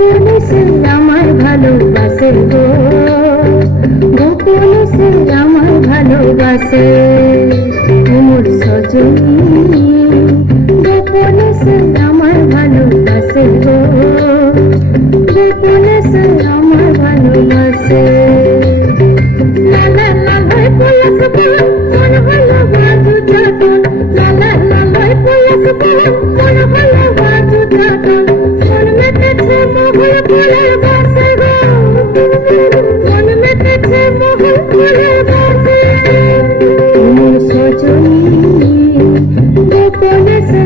গোপনে সে আমায় ভালোবাসে গো, গোপনে সে আমায় ভালোবাসে। মোর সজনী গোপনে সে আমায় ভালোবাসে গো, গোপনে সে আমায় ভালোবাসে। লালা লালাই পলাশ ফুল মন হলো বাজু চাতন, লালা লালাই পলাশ ফুল মন হলো বাজু চাতন। মন মেতেছে মহল ফুলের বাসে গো, মন মেতেছে মহল ফুলের বাসে। মোর সজনী গোপনে সে